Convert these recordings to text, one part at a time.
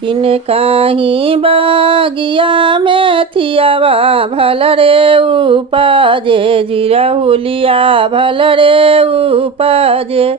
किन काही बागिया मेथियावा भल रे उपजे जिरहुलिया भल रे उपजे।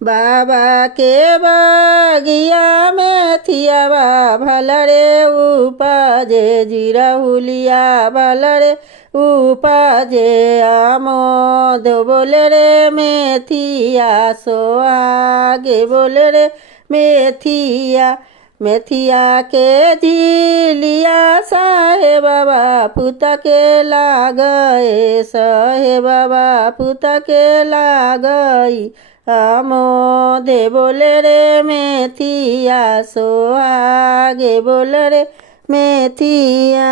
बाबा के बागिया मेथियावा भल रे उपजे जिरहुलिया भल रे उपजे। आमोद बोले रे मेथिया सोहागे बोले रे मेथिया। मेथिया के झिलिया साहे बाबा पुता के लागए साहे बाबा पुता के लागई। आमोदे बोले रे मेथिया सोहागे बोले रे मेथिया।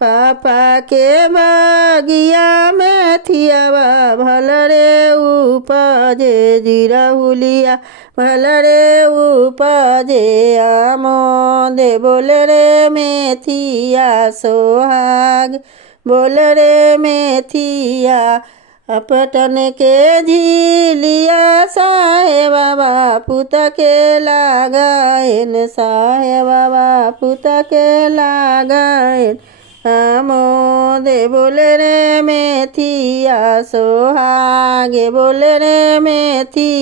पापा के बागिया मेथियावा भल रे उपजे जिरहुलिया भल रे उपजे। आमोदे बोले रे मेथिया सोहाग बोले रे मेथिया। अपटन के झिलिया साहे बाबा पुता के लगाएन साहे बाबा पुता के लगाएन। आमोदे बोले रे मेथिया सोहागे बोले रे मेथी।